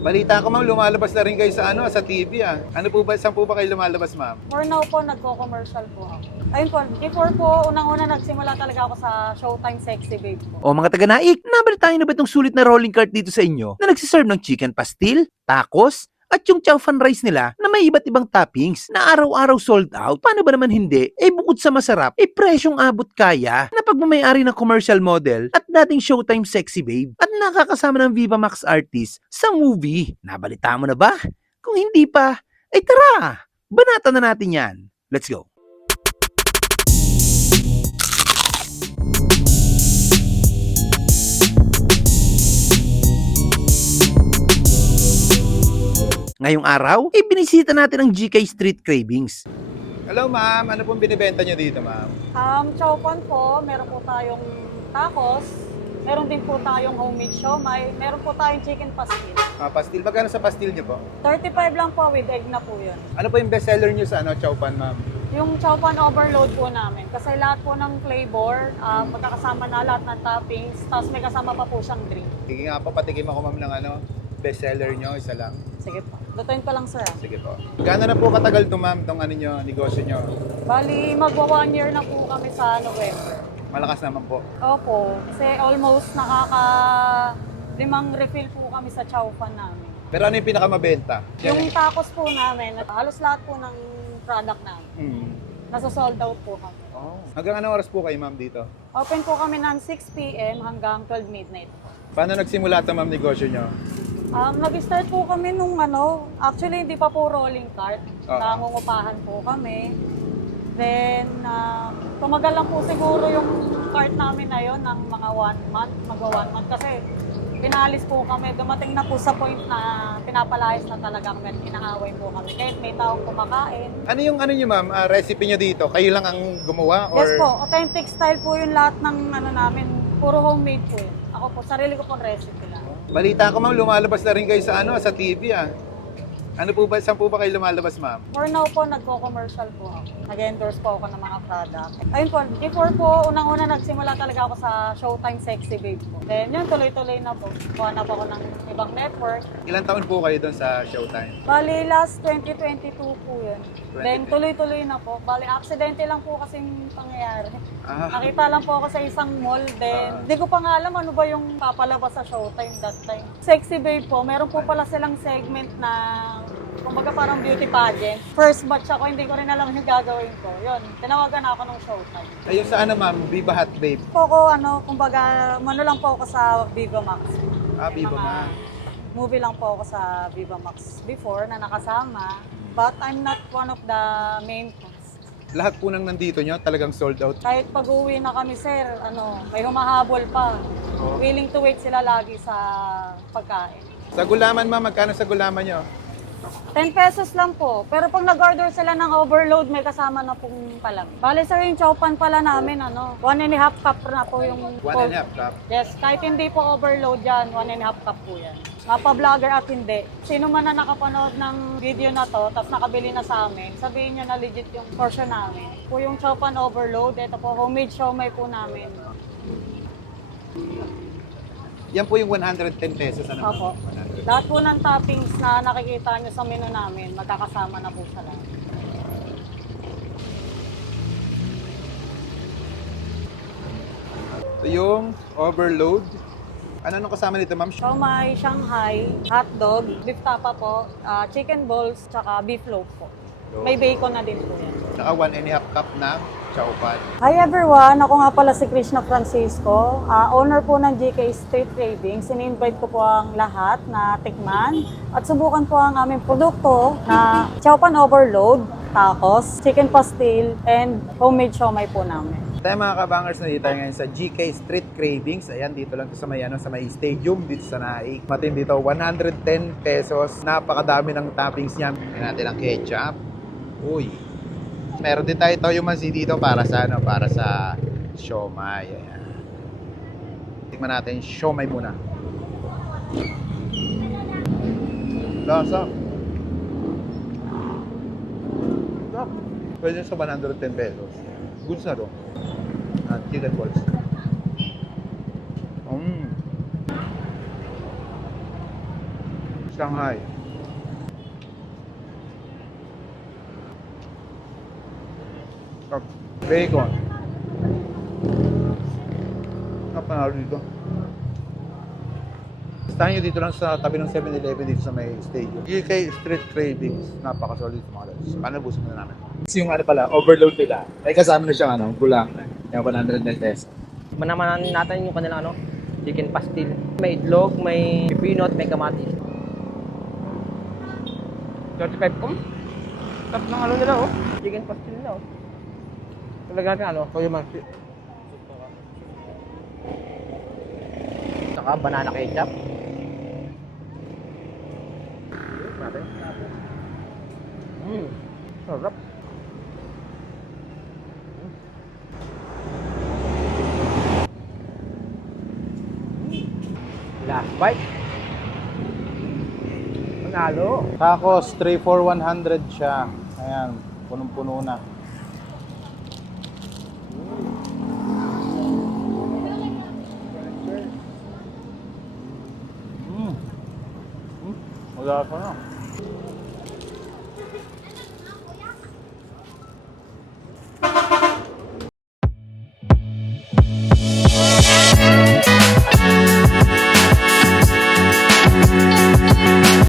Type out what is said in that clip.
Balita ko ma'am, lumalabas na rin kayo sa sa TV ah. Ano po ba, saan po ba kayo lumalabas ma'am? For now po, nagko-commercial po ako. Ayun po, before po, unang-una nagsimula talaga ako sa Showtime Sexy Babe po. O mga taga-naik, nabalitayan na ba itong sulit na rolling cart dito sa inyo na nagsiserve ng chicken pastil, tacos, at yung chow fan rice nila na may iba't ibang toppings na araw-araw sold out? Paano ba naman hindi? Bukod sa masarap, presyong abot kaya na pagmamayari ng commercial model at dating Showtime Sexy Babe at nakakasama ng Viva Max artist sa movie. Nabalita mo na ba? Kung hindi pa, tara! Banatan na natin yan. Let's go! Ngayong araw, binisita natin ang GK Street Cravings. Hello ma'am, ano pong binibenta nyo dito ma'am? Chow pan po, meron po tayong tacos, meron din po tayong homemade siomai, meron po tayong chicken pastil. Pastil, magkano sa pastil nyo po? 35 lang po with egg na po yun. Ano po yung bestseller nyo sa chow pan ma'am? Yung chow pan overload po namin kasi lahat po ng flavor, magkakasama na lahat ng toppings, tapos may kasama pa po siyang drink. Sige nga po, patikim ako ma'am ng bestseller nyo, isa lang. Sige po, lutuin pa lang sir. Sige po. Gaano na po katagal to ma'am, tong negosyo nyo? Bali, magwa 1 year na po kami sa November. Malakas naman po. Opo, kasi almost limang refill po kami sa chow pan namin. Pero ano yung pinakamabenta? Yung tacos po namin, halos lahat po ng product namin. Nasa-sold out po kami. Oh. Hanggang anong oras po kayo ma'am dito? Open po kami ng 6 p.m. hanggang 12 midnight po. Paano nagsimula ito ma'am negosyo nyo? Nag-start po kami nung actually hindi pa po rolling cart. Oo. Nangungupahan po kami. Then, tumagal lang po siguro yung cart namin na yon ng mga 1 month, magwa 1 month kasi pinalis po kami. Dumating na po sa point na pinapalayas na talaga kami at inaaway po kami. Kahit may taong kumakain. Ano yung nyo ma'am, recipe nyo dito? Kayo lang ang gumawa? Or... Yes po, authentic style po yung lahat ng namin. Puro homemade po yun. Ako po, sarili ko pong recipe lang. Balita ko ma'am, lumalabas na rin kayo sa sa TV ah. Ano po ba, saan po ba kayo lumalabas ma'am? For now po, nagko-commercial po ako. Nag-endorse po ako ng mga product. Ayun po, before po, unang-una nagsimula talaga ako sa Showtime Sexy Babe po. Then yun, tuloy-tuloy na po. Kuha na po ako ng ibang network. Ilang taon po kayo doon sa Showtime? Bali, last 2022 po yun. 2022. Then tuloy-tuloy na po. Bali, aksidente lang po kasing pangyayari. Nakita lang po ako sa isang mall, then hindi ko pa nga alam ano ba yung papalabas sa Showtime that time. Sexy Babe po, meron po pala silang segment na kumbaga parang beauty pageant. First batch ako, hindi ko rin alam yung gagawin ko. Yun, tinawagan ako ng Showtime. Ayun sa ma'am, Viva Hot Babe. Po ko, kumbaga, lang po ako sa Viva Max. Viva Mga Max. Movie lang po ako sa Viva Max before na nakasama. But I'm not one of the main cast. Lahat po nang nandito nyo, talagang sold out. Kahit pag-uwi na kami, sir, may humahabol pa. Oh. Willing to wait sila lagi sa pagkain. Sa gulaman ma'am, magkano sa gulaman nyo? 10 pesos lang po. Pero pag nag-order sila ng overload, may kasama na pong palam. Bale, sir, yung chow pan pala namin, 1.5 cup na po yung... 1.5 cup. Yes, kahit hindi po overload yan, 1.5 cup po yan. Mapa-vlogger at hindi. Sino man na nakapanood ng video na to, tapos nakabili na sa amin, sabihin nyo na legit yung portion namin. Po yung chow pan overload, ito po, homemade siomai po namin. Yan po yung 110 pesos. Opo. 100. Lahat po ng toppings na nakikita nyo sa menu namin, magkakasama na po sa lahat. So yung overload, ano kasama nito ma'am? Siomai, Shanghai, hotdog, beef tapa po, chicken balls, tsaka beef loaf po. May bacon na din po yan. Saka 1.5 cup na chow pan. Hi everyone! Ako nga pala si Krishna Francisco, owner po ng GK Street Cravings. Ini-invite ko po ang lahat na tikman at subukan po ang aming produkto na chow pan overload, tacos, chicken pastil, and homemade siomai po namin. Tayo mga kabangers, nandito tayo ngayon sa GK Street Cravings. Ayan, dito lang to sa may stadium, dito sa Naik. Matin dito, 110 pesos. Napakadami ng toppings niyan. Ayan natin ang ketchup. Uy. Meron din tayo toyo mansi dito para sa siomai. Ayan. Tikman natin yung siomai muna. Lasa. Pwede sa 110 pesos. Good sa ro. At chicken balls. Shanghai. Bacon. Napanalo dito. Tayo dito lang sa tabi ng 7-Eleven dito sa may stadium. GK Street Cravings. Napaka-solid sa mga guys. Panabusin na namin. Kasi yung ano pala, overload nila. Ay kasama na siyang ano, gulang. Yung 110 pesos. Manamanan natin yung kanilang ano, chicken pastil. May itlog, may peanut, may kamatis. 35 kum. Tap ng ano nila oh. Chicken pastil nila oh. Talaga natin ano, soy mansi. Saka banana ketchup. Natin. Sarap. Last bite. Panalo. Tacos, 3 for 100 siya. Ayan, punong-puno na. Wala pa na.